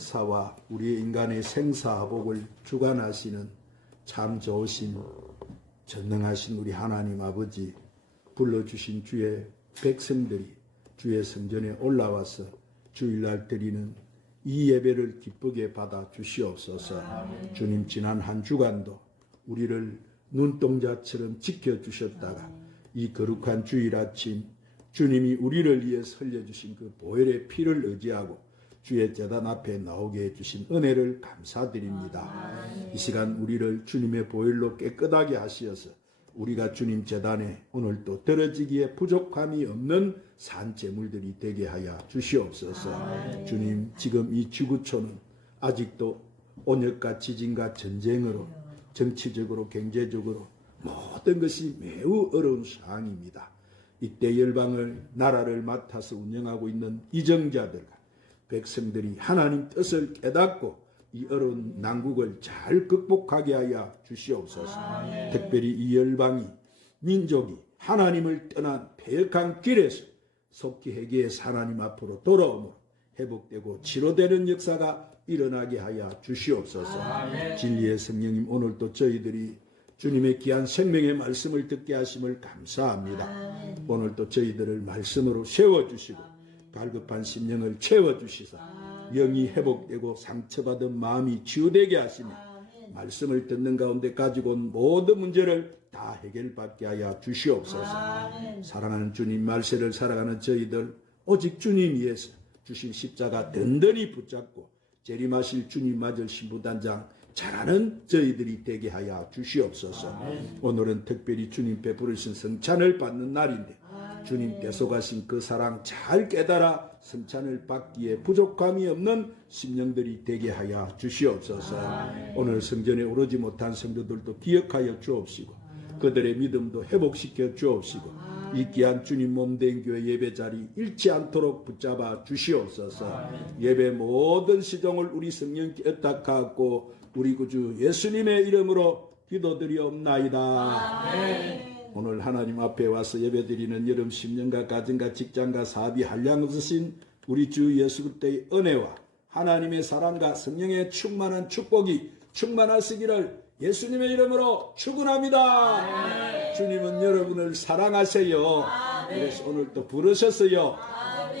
역사와 우리 인간의 생사화복을 주관하시는 참 좋으신 전능하신 우리 하나님 아버지, 불러주신 주의 백성들이 주의 성전에 올라와서 주일날 드리는 이 예배를 기쁘게 받아 주시옵소서. 주님, 지난 한 주간도 우리를 눈동자처럼 지켜주셨다가 이 거룩한 주일 아침 주님이 우리를 위해 흘려주신 그 보혈의 피를 의지하고 주의 제단 앞에 나오게 해주신 은혜를 감사드립니다. 이 시간 우리를 주님의 보혈로 깨끗하게 하시어서 우리가 주님 제단에 오늘도 떨어지기에 부족함이 없는 산제물들이 되게 하여 주시옵소서. 주님, 지금 이 지구촌은 아직도 온역과 지진과 전쟁으로 정치적으로 경제적으로 모든 것이 매우 어려운 상황입니다. 이때 열방을 나라를 맡아서 운영하고 있는 이정자들과 백성들이 하나님 뜻을 깨닫고 이 어려운 난국을 잘 극복하게 하여 주시옵소서. 특별히 이 열방이 민족이 하나님을 떠난 패역한 길에서 속히 회개해서 하나님 앞으로 돌아오므로 회복되고 치료되는 역사가 일어나게 하여 주시옵소서. 진리의 성령님, 오늘도 저희들이 주님의 귀한 생명의 말씀을 듣게 하심을 감사합니다. 오늘도 저희들을 말씀으로 세워주시고 갈급한 심령을 채워주시사 영이 회복되고 상처받은 마음이 치유되게 하시며 말씀을 듣는 가운데 가지고 온 모든 문제를 다 해결받게 하여 주시옵소서. 사랑하는 주님 말세를 살아가는 저희들 오직 주님 위해서 주신 십자가 든든히 붙잡고 재림하실 주님 맞을 신부단장 잘하는 저희들이 되게 하여 주시옵소서. 오늘은 특별히 주님 베푸르신 성찬을 받는 날인데 주님 떼속하신 그 사랑 잘 깨달아 성찬을 받기에 부족함이 없는 심령들이 되게 하여 주시옵소서. 오늘 성전에 오르지 못한 성도들도 기억하여 주옵시고 그들의 믿음도 회복시켜 주옵시고 이 귀한 주님 몸된 교회 예배 자리 잃지 않도록 붙잡아 주시옵소서. 예배 모든 시종을 우리 성령께 의탁하고 우리 구주 예수님의 이름으로 기도드리옵나이다. 오늘 하나님 앞에 와서 예배드리는 여름 심령과 가정과 직장과 사업이 한량 없으신 우리 주 예수 그리스도의 은혜와 하나님의 사랑과 성령의 충만한 축복이 충만하시기를 예수님의 이름으로 축원합니다. 주님은 여러분을 사랑하세요. 그래서 오늘 또 부르셨어요.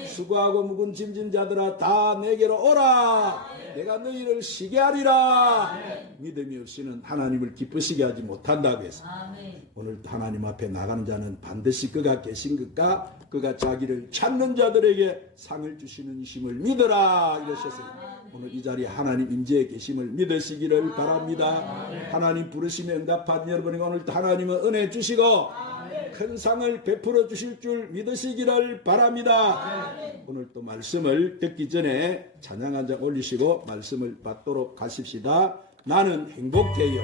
수고하고 무거운 짐진 자들아 다 내게로 오라. 내가 너희를 쉬게 하리라. 믿음이 없이는 하나님을 기쁘시게 하지 못한다고 해서 오늘 하나님 앞에 나가는 자는 반드시 그가 계신 것과 그가 자기를 찾는 자들에게 상을 주시는 이심을 믿어라 이러셨어요. 오늘 이 자리에 하나님 임재에 계심을 믿으시기를 바랍니다. 하나님 부르심에 응답한 여러분에게 오늘도 하나님은 은혜 주시고 큰 상을 베풀어 주실 줄 믿으시기를 바랍니다. 오늘 또 말씀을 듣기 전에 찬양 한 장 올리시고 말씀을 받도록 하십시다. 나는 행복해요.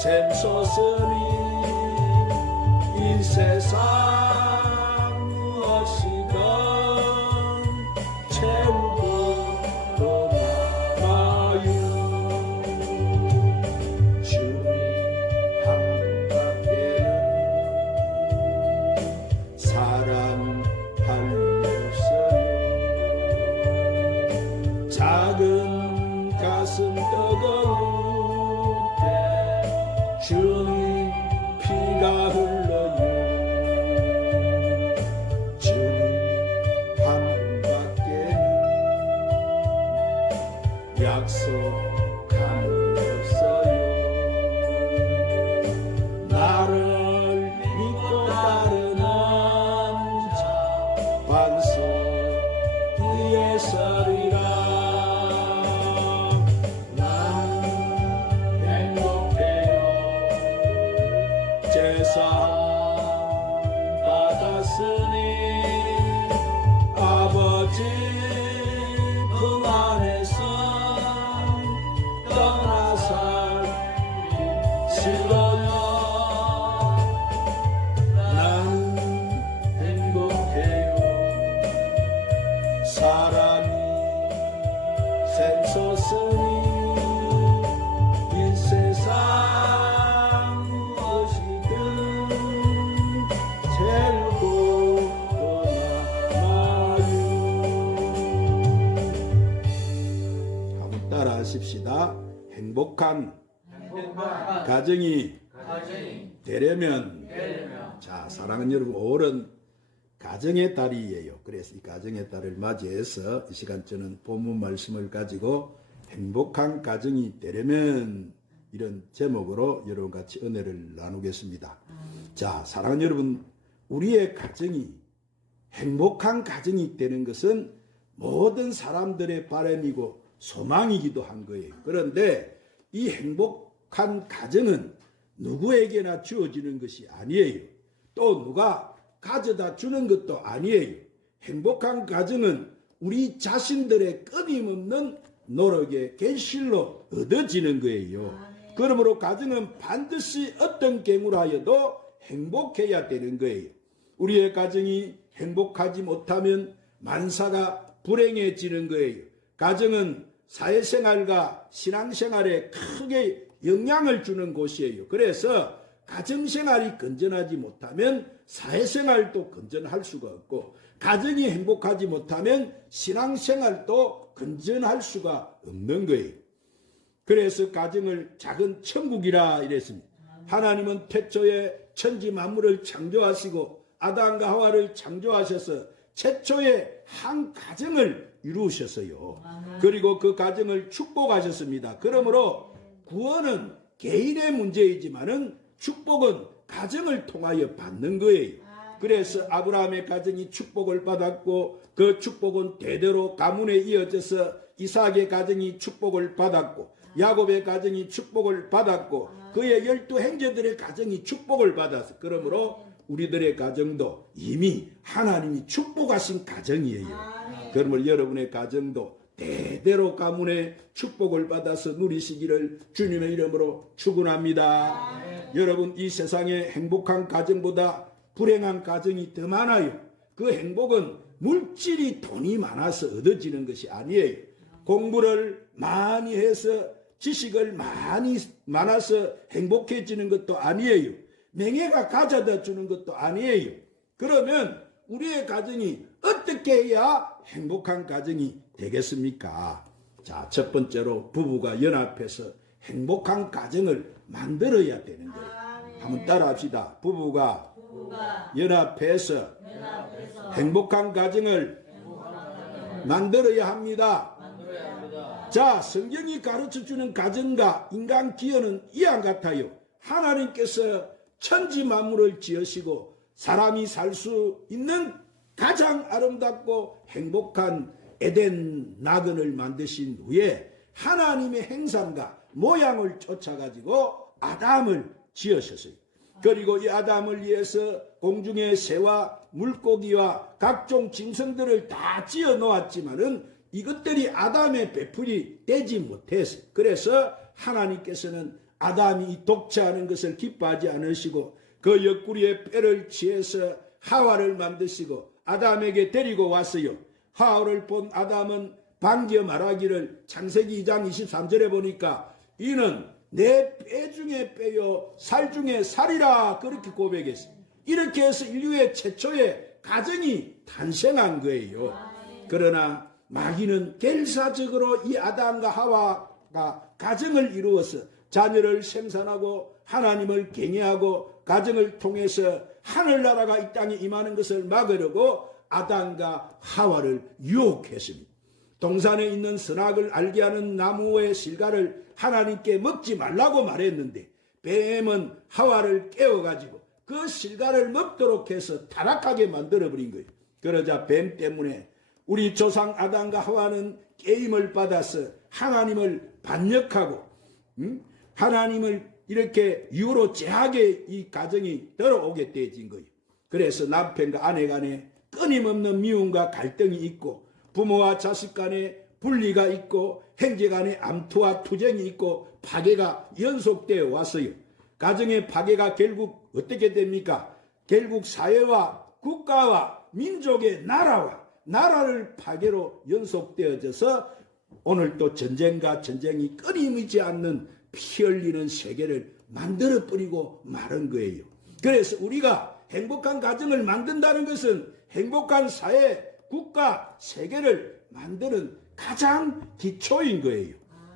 샘솟으니 이 세상 무엇이든 채우고 약속하였어요. 나를 믿고 따르는 자 반석 위에 서리라. 난 행복해요. 제사 받았으니 아버지 품 안에서 떠나 살기 싫어요. 난 행복해요. 사람이 샘솟으니 이 세상 무엇이든 제일고 떠나마요. 한번 따라 하십시다. 행복한 가정이 되려면, 자, 사랑하는 여러분, 올은 가정의 달이에요. 그래서 이 가정의 달을 맞이해서 이 시간 저는 본문 말씀을 가지고 행복한 가정이 되려면 이런 제목으로 여러분 같이 은혜를 나누겠습니다. 자, 사랑하는 여러분, 우리의 가정이 행복한 가정이 되는 것은 모든 사람들의 바람이고 소망이기도 한 거예요. 그런데 이 행복한 가정은 누구에게나 주어지는 것이 아니에요. 또 누가 가져다 주는 것도 아니에요. 행복한 가정은 우리 자신들의 끊임없는 노력의 결실로 얻어지는 거예요. 그러므로 가정은 반드시 어떤 경우라여도 행복해야 되는 거예요. 우리의 가정이 행복하지 못하면 만사가 불행해지는 거예요. 가정은 사회생활과 신앙생활에 크게 영향을 주는 곳이에요. 그래서 가정생활이 건전하지 못하면 사회생활도 건전할 수가 없고, 가정이 행복하지 못하면 신앙생활도 건전할 수가 없는 거예요. 그래서 가정을 작은 천국이라 이랬습니다. 하나님은 태초에 천지 만물을 창조하시고 아담과 하와를 창조하셔서 최초의 한 가정을 이루셨어요. 그리고 그 가정을 축복하셨습니다. 그러므로 구원은 개인의 문제이지만은 축복은 가정을 통하여 받는 거예요. 그래서 아브라함의 가정이 축복을 받았고, 그 축복은 대대로 가문에 이어져서 이삭의 가정이 축복을 받았고, 야곱의 가정이 축복을 받았고, 그의 12 형제들의 가정이 축복을 받았어요. 그러므로 우리들의 가정도 이미 하나님이 축복하신 가정이에요. 그러므로 여러분의 가정도 대대로 가문의 축복을 받아서 누리시기를 주님의 이름으로 축원합니다. 여러분, 이 세상에 행복한 가정보다 불행한 가정이 더 많아요. 그 행복은 물질이 돈이 많아서 얻어지는 것이 아니에요. 공부를 많이 해서 지식을 많아서 행복해지는 것도 아니에요. 명예가 가져다 주는 것도 아니에요. 그러면 우리의 가정이 어떻게 해야 행복한 가정이 되겠습니까? 자, 첫 번째로 부부가 연합해서 행복한 가정을 만들어야 되는 거예요. 한번 따라합시다. 부부가 연합해서 행복한 가정을 만들어야 합니다. 자, 성경이 가르쳐주는 가정과 인간 기여는 이와 같아요. 하나님께서 천지 만물을 지으시고 사람이 살 수 있는 가장 아름답고 행복한 에덴 나든을 만드신 후에 하나님의 행상과 모양을 쫓아가지고 아담을 지으셨어요. 그리고 이 아담을 위해서 공중의 새와 물고기와 각종 짐승들을 다 지어 놓았지만은 이것들이 아담의 배풀이 되지 못했어요. 그래서 하나님께서는 아담이 이 독차하는 것을 기뻐하지 않으시고 그 옆구리에 뼈를 취해서 하와를 만드시고 아담에게 데리고 왔어요. 하와를 본 아담은 반겨 말하기를, 창세기 2장 23절에 보니까 이는 내 뼈 중에 뼈요 살 중에 살이라, 그렇게 고백했어요. 이렇게 해서 인류의 최초의 가정이 탄생한 거예요. 그러나 마귀는 결사적으로 이 아담과 하와가 가정을 이루어서 자녀를 생산하고 하나님을 경외하고 가정을 통해서 하늘나라가 이 땅에 임하는 것을 막으려고 아담과 하와를 유혹했습니다. 동산에 있는 선악을 알게 하는 나무의 실과를 하나님께 먹지 말라고 말했는데 뱀은 하와를 깨워가지고 그 실과를 먹도록 해서 타락하게 만들어버린 거예요. 그러자 뱀 때문에 우리 조상 아담과 하와는 게임을 받아서 하나님을 반역하고 하나님을 이렇게 이유로 제하게 이 가정이 들어오게 되어진 거예요. 그래서 남편과 아내 간에 끊임없는 미움과 갈등이 있고 부모와 자식 간에 분리가 있고 형제 간에 암투와 투쟁이 있고 파괴가 연속되어 왔어요. 가정의 파괴가 결국 어떻게 됩니까? 결국 사회와 국가와 민족의 나라를 파괴로 연속되어져서 오늘 또 전쟁과 전쟁이 끊임이지 않는 피 흘리는 세계를 만들어버리고 마른 거예요. 그래서 우리가 행복한 가정을 만든다는 것은 행복한 사회, 국가, 세계를 만드는 가장 기초인 거예요.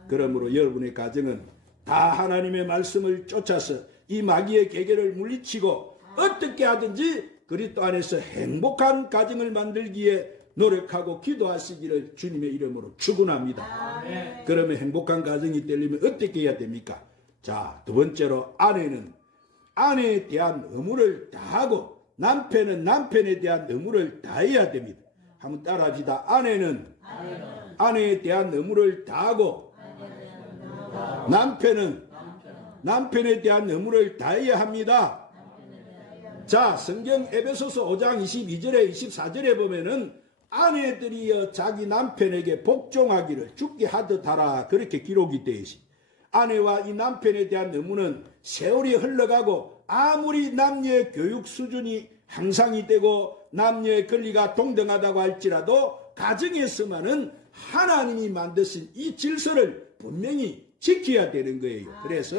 그러므로 여러분의 가정은 다 하나님의 말씀을 쫓아서 이 마귀의 계계를 물리치고 어떻게 하든지 그리스도 안에서 행복한 가정을 만들기에 노력하고 기도하시기를 주님의 이름으로 축원합니다. 그러면 행복한 가정이 되려면 어떻게 해야 됩니까? 자, 두 번째로 아내는 아내에 대한 의무를 다하고 남편은 남편에 대한 의무를 다해야 됩니다. 한번 따라합시다. 아내는 아내에 대한 의무를 다하고 남편은 남편에 대한 의무를 다해야 합니다. 자, 성경 에베소서 5장 22절에 24절에 보면은 아내들이여 자기 남편에게 복종하기를 죽게 하듯 하라 그렇게 기록이 되어 있습니다. 아내와 이 남편에 대한 의무는 세월이 흘러가고 아무리 남녀의 교육 수준이 향상이 되고 남녀의 권리가 동등하다고 할지라도 가정에서만은 하나님이 만드신 이 질서를 분명히 지켜야 되는 거예요. 그래서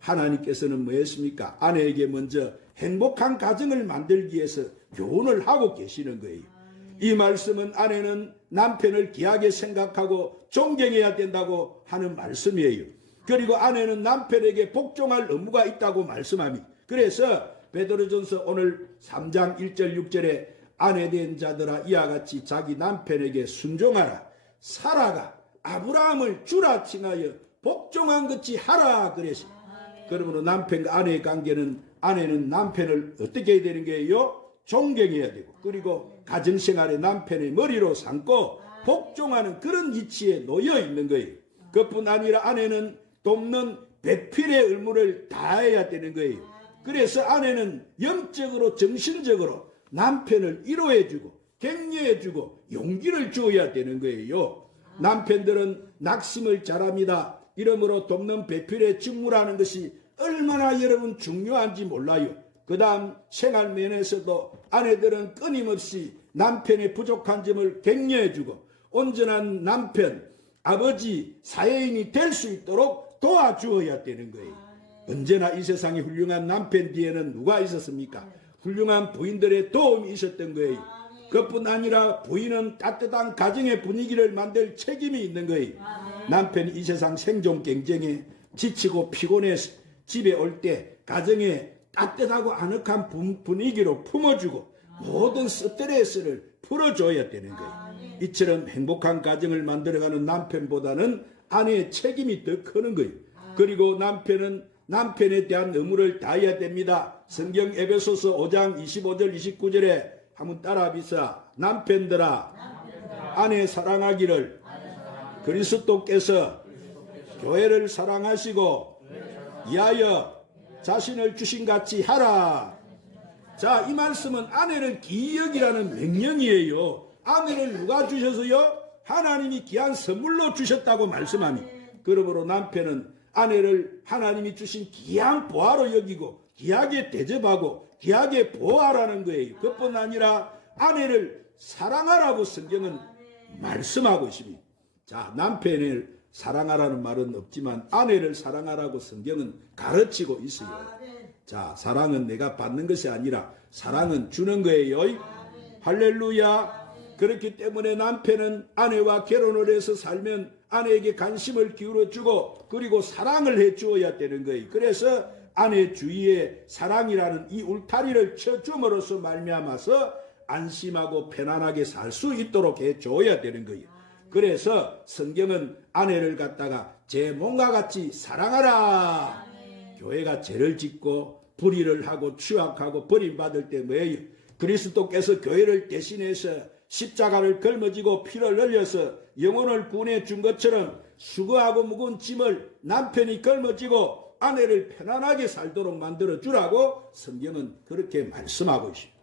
하나님께서는 뭐 했습니까? 아내에게 먼저 행복한 가정을 만들기 위해서 교훈을 하고 계시는 거예요. 이 말씀은 아내는 남편을 귀하게 생각하고 존경해야 된다고 하는 말씀이에요. 그리고 아내는 남편에게 복종할 의무가 있다고 말씀합니다. 그래서 베드로전서 오늘 3장 1절 6절에 아내 된 자들아 이와 같이 자기 남편에게 순종하라. 사라가 아브라함을 주라 칭하여 복종한 것이 하라 그랬습니다. 그러므로 남편과 아내의 관계는 아내는 남편을 어떻게 해야 되는 거예요? 존경해야 되고 그리고 가정생활에 남편의 머리로 삼고 복종하는 그런 위치에 놓여 있는 거예요. 그뿐 아니라 아내는 돕는 배필의 의무를 다해야 되는 거예요. 그래서 아내는 영적으로 정신적으로 남편을 위로해주고 격려해주고 용기를 주어야 되는 거예요. 남편들은 낙심을 잘합니다. 이러므로 돕는 배필의 직무라는 것이 얼마나 여러분 중요한지 몰라요. 그 다음 생활 면에서도 아내들은 끊임없이 남편의 부족한 점을 격려해주고 온전한 남편, 아버지, 사회인이 될 수 있도록 도와주어야 되는 거예요. 언제나 이 세상에 훌륭한 남편 뒤에는 누가 있었습니까? 훌륭한 부인들의 도움이 있었던 거예요. 그뿐 아니라 부인은 따뜻한 가정의 분위기를 만들 책임이 있는 거예요. 남편이 이 세상 생존 경쟁에 지치고 피곤해서 집에 올 때 가정에 따뜻하고 아늑한 분위기로 품어주고 모든 스트레스를 풀어줘야 되는 거예요. 이처럼 행복한 가정을 만들어가는 남편보다는 아내의 책임이 더 크는 거예요. 그리고 남편은 남편에 대한 의무를 다해야 됩니다. 성경 에베소서 5장 25절 29절에 한번 따라합시다. 남편들아 아내 사랑하기를 그리스도께서 교회를 사랑하시고 이하여 자신을 주신 같이 하라. 자, 이 말씀은 아내를 귀히 여기라는 명령이에요. 아내를 누가 주셔서요? 하나님이 귀한 선물로 주셨다고 말씀합니다. 그러므로 남편은 아내를 하나님이 주신 귀한 보화로 여기고 귀하게 대접하고 귀하게 보호하라는 거예요. 그뿐 아니라 아내를 사랑하라고 성경은 말씀하고 있습니다. 자, 남편을 사랑하라는 말은 없지만 아내를 사랑하라고 성경은 가르치고 있어요. 자, 사랑은 내가 받는 것이 아니라 사랑은 주는 거예요. 할렐루야. 그렇기 때문에 남편은 아내와 결혼을 해서 살면 아내에게 관심을 기울여주고 그리고 사랑을 해주어야 되는 거예요. 그래서 아내 주위에 사랑이라는 이 울타리를 쳐줌으로써 말미암아서 안심하고 편안하게 살 수 있도록 해줘야 되는 거예요. 그래서 성경은 아내를 갖다가 제 몸과 같이 사랑하라. 교회가 죄를 짓고 불의를 하고 추악하고 버림받을 때 뭐예요? 그리스도께서 교회를 대신해서 십자가를 걸머지고 피를 흘려서 영혼을 구원해 준 것처럼 수고하고 무거운 짐을 남편이 걸머지고 아내를 편안하게 살도록 만들어 주라고 성경은 그렇게 말씀하고 있습니다.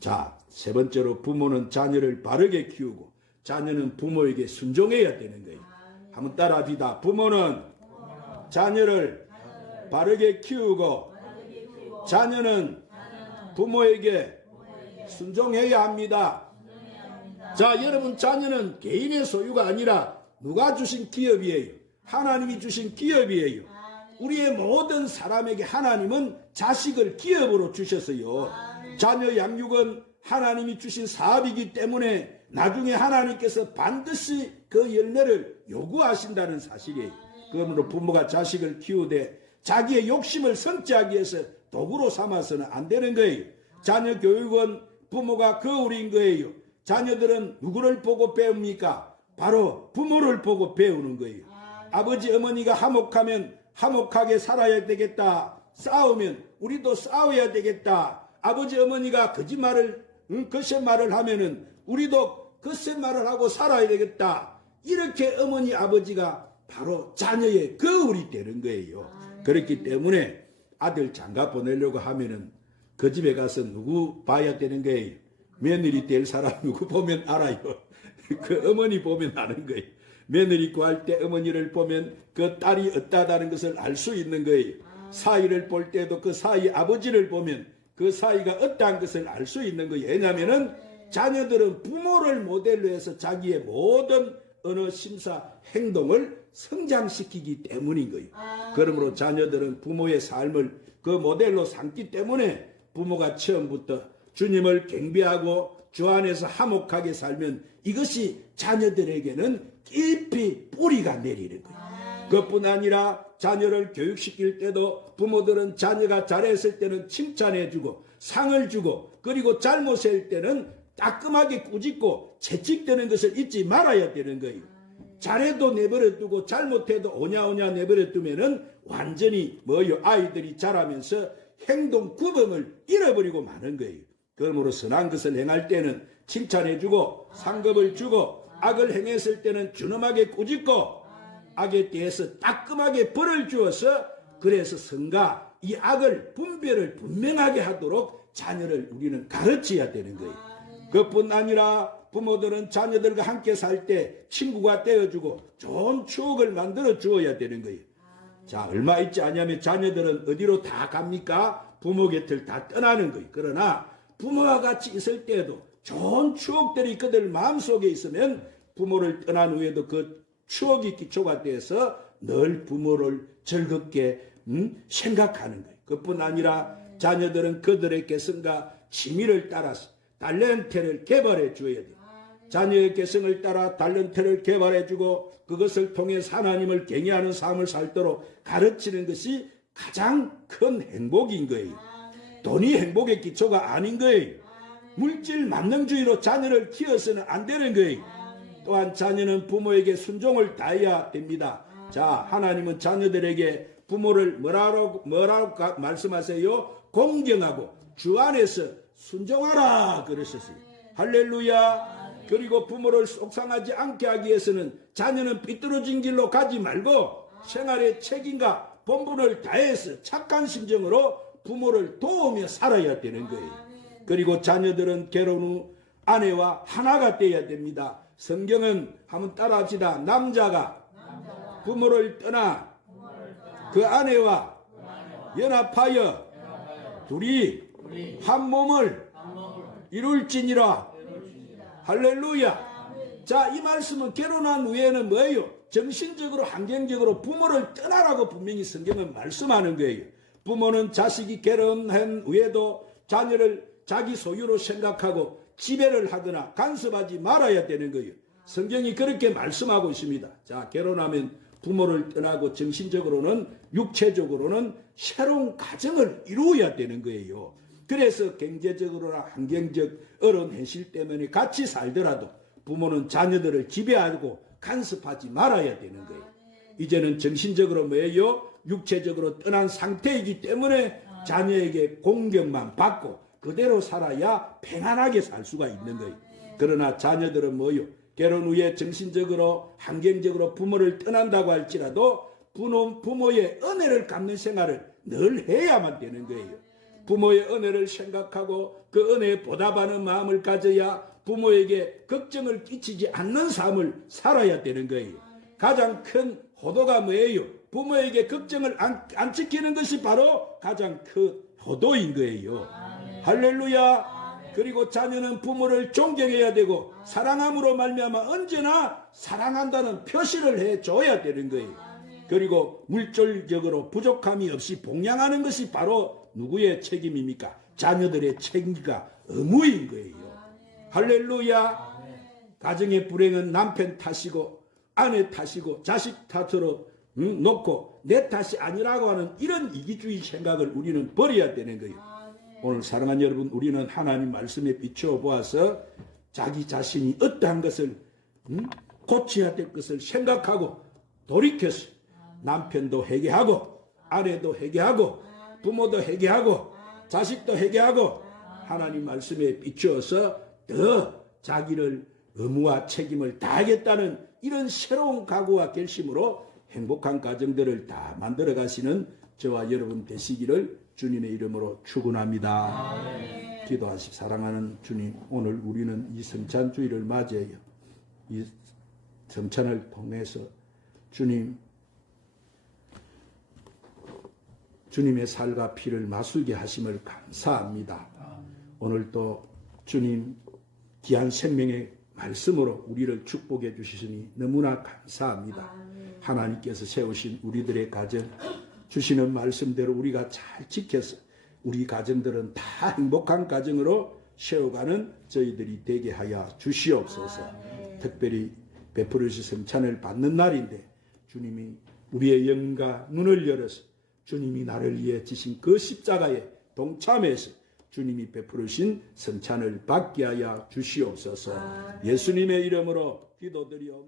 자, 세 번째로 부모는 자녀를 바르게 키우고 자녀는 부모에게 순종해야 되는 거예요. 한번 따라합시다. 부모는 자녀를 바르게 키우고 자녀는 부모에게 순종해야 합니다. 자, 여러분, 자녀는 개인의 소유가 아니라 누가 주신 기업이에요? 하나님이 주신 기업이에요. 우리의 모든 사람에게 하나님은 자식을 기업으로 주셨어요. 자녀 양육은 하나님이 주신 사업이기 때문에 나중에 하나님께서 반드시 그 열매를 요구하신다는 사실이에요. 그러므로 부모가 자식을 키우되 자기의 욕심을 성취하기 위해서 도구로 삼아서는 안 되는 거예요. 자녀 교육은 부모가 거울인 거예요. 자녀들은 누구를 보고 배웁니까? 바로 부모를 보고 배우는 거예요. 아버지 어머니가 화목하면 화목하게 살아야 되겠다. 싸우면 우리도 싸워야 되겠다. 아버지 어머니가 거짓말을 거짓말을 하면은 우리도 거짓말을 하고 살아야 되겠다. 이렇게 어머니 아버지가 바로 자녀의 거울이 되는 거예요. 그렇기 때문에 아들 장가 보내려고 하면은 그 집에 가서 누구 봐야 되는 거예요? 며느리 될 사람 누구 보면 알아요. 그 어머니 보면 아는 거예요. 며느리 구할 때 어머니를 보면 그 딸이 어떠하다는 것을 알 수 있는 거예요. 사위를 볼 때도 그 사위 아버지를 보면 그 사위가 어떠한 것을 알 수 있는 거예요. 왜냐하면은 자녀들은 부모를 모델로 해서 자기의 모든 언어, 심사, 행동을 성장시키기 때문인 거예요. 그러므로 자녀들은 부모의 삶을 그 모델로 삼기 때문에 부모가 처음부터 주님을 경배하고 주 안에서 화목하게 살면 이것이 자녀들에게는 깊이 뿌리가 내리는 거예요. 그것뿐 아니라 자녀를 교육시킬 때도 부모들은 자녀가 잘했을 때는 칭찬해주고 상을 주고 그리고 잘못할 때는 따끔하게 꾸짖고 채찍대는 것을 잊지 말아야 되는 거예요. 잘해도 내버려 두고 잘못해도 오냐오냐 내버려 두면은 완전히 아이들이 자라면서 행동 구범을 잃어버리고 마는 거예요. 그러므로 선한 것을 행할 때는 칭찬해주고 상급을 주고 악을 행했을 때는 준엄하게 꾸짖고 악에 대해서 따끔하게 벌을 주어서 그래서 선과 이 악을 분별을 분명하게 하도록 자녀를 우리는 가르쳐야 되는 거예요. 그뿐 아니라 부모들은 자녀들과 함께 살 때 친구가 되어주고 좋은 추억을 만들어 주어야 되는 거예요. 자, 얼마 있지 않으면 자녀들은 어디로 다 갑니까? 부모 곁을 다 떠나는 거예요. 그러나 부모와 같이 있을 때에도 좋은 추억들이 그들 마음속에 있으면 부모를 떠난 후에도 그 추억이 기초가 돼서 늘 부모를 즐겁게 생각하는 거예요. 그뿐 아니라 자녀들은 그들의 개성과 취미를 따라서 탤런트를 개발해 줘야 돼요. 자녀의 개성을 따라 탤런트를 개발해 주고 그것을 통해서 하나님을 경외하는 삶을 살도록 가르치는 것이 가장 큰 행복인 거예요. 돈이 행복의 기초가 아닌 거예요. 물질 만능주의로 자녀를 키워서는 안 되는 거예요. 또한 자녀는 부모에게 순종을 다해야 됩니다. 자, 하나님은 자녀들에게 부모를 뭐라고 말씀하세요? 공경하고 주 안에서 순종하라 그러셨어요. 할렐루야. 그리고 부모를 속상하지 않게 하기 위해서는 자녀는 삐뚤어진 길로 가지 말고 생활의 책임과 본분을 다해서 착한 심정으로 부모를 도우며 살아야 되는 거예요. 그리고 자녀들은 결혼 후 아내와 하나가 되어야 됩니다. 성경은 한번 따라합시다. 남자가 부모를 떠나 그 아내와 연합하여 둘이 한 몸을 이룰지니라. 할렐루야. 자, 이 말씀은 결혼한 후에는 뭐예요? 정신적으로 환경적으로 부모를 떠나라고 분명히 성경은 말씀하는 거예요. 부모는 자식이 결혼한 후에도 자녀를 자기 소유로 생각하고 지배를 하거나 간섭하지 말아야 되는 거예요. 성경이 그렇게 말씀하고 있습니다. 자, 결혼하면 부모를 떠나고 정신적으로는 육체적으로는 새로운 가정을 이루어야 되는 거예요. 그래서 경제적으로나 환경적 어려운 현실 때문에 같이 살더라도 부모는 자녀들을 지배하고 간섭하지 말아야 되는 거예요. 이제는 정신적으로 뭐예요? 육체적으로 떠난 상태이기 때문에 자녀에게 공격만 받고 그대로 살아야 평안하게 살 수가 있는 거예요. 그러나 자녀들은 뭐요? 결혼 후에 정신적으로 환경적으로 부모를 떠난다고 할지라도 부모의 은혜를 갚는 생활을 늘 해야만 되는 거예요. 부모의 은혜를 생각하고 그 은혜에 보답하는 마음을 가져야 부모에게 걱정을 끼치지 않는 삶을 살아야 되는 거예요. 가장 큰 효도가 뭐예요? 부모에게 걱정을 안 지키는 것이 바로 가장 큰 효도인 거예요. 할렐루야. 그리고 자녀는 부모를 존경해야 되고 사랑함으로 말미암아 언제나 사랑한다는 표시를 해줘야 되는 거예요. 그리고 물질적으로 부족함이 없이 봉양하는 것이 바로 누구의 책임입니까? 자녀들의 책임과 의무인 거예요. 할렐루야. 가정의 불행은 남편 탓이고 아내 탓이고 자식 탓으로 놓고 내 탓이 아니라고 하는 이런 이기주의 생각을 우리는 버려야 되는 거예요. 오늘 사랑하는 여러분, 우리는 하나님 말씀에 비추어 보아서 자기 자신이 어떠한 것을 고쳐야 될 것을 생각하고 돌이켜서 남편도 회개하고 아내도 회개하고 부모도 회개하고 자식도 회개하고 하나님 말씀에 비추어서 더 자기를 의무와 책임을 다하겠다는 이런 새로운 각오와 결심으로 행복한 가정들을 다 만들어 가시는 저와 여러분 되시기를 주님의 이름으로 축원합니다. 기도하시 사랑하는 주님, 오늘 우리는 이 성찬주의를 맞이해요. 이 성찬을 통해서 주님의 살과 피를 마시게 하심을 감사합니다. 오늘 또 주님 귀한 생명의 말씀으로 우리를 축복해 주시니 너무나 감사합니다. 하나님께서 세우신 우리들의 가정 주시는 말씀대로 우리가 잘 지켜서 우리 가정들은 다 행복한 가정으로 세워가는 저희들이 되게 하여 주시옵소서. 특별히 베푸르시 성찬을 받는 날인데 주님이 우리의 영과 눈을 열어서 주님이 나를 위해 지신 그 십자가에 동참해서 주님이 베푸르신 성찬을 받게 하여 주시옵소서. 예수님의 이름으로 기도드리옵나이다.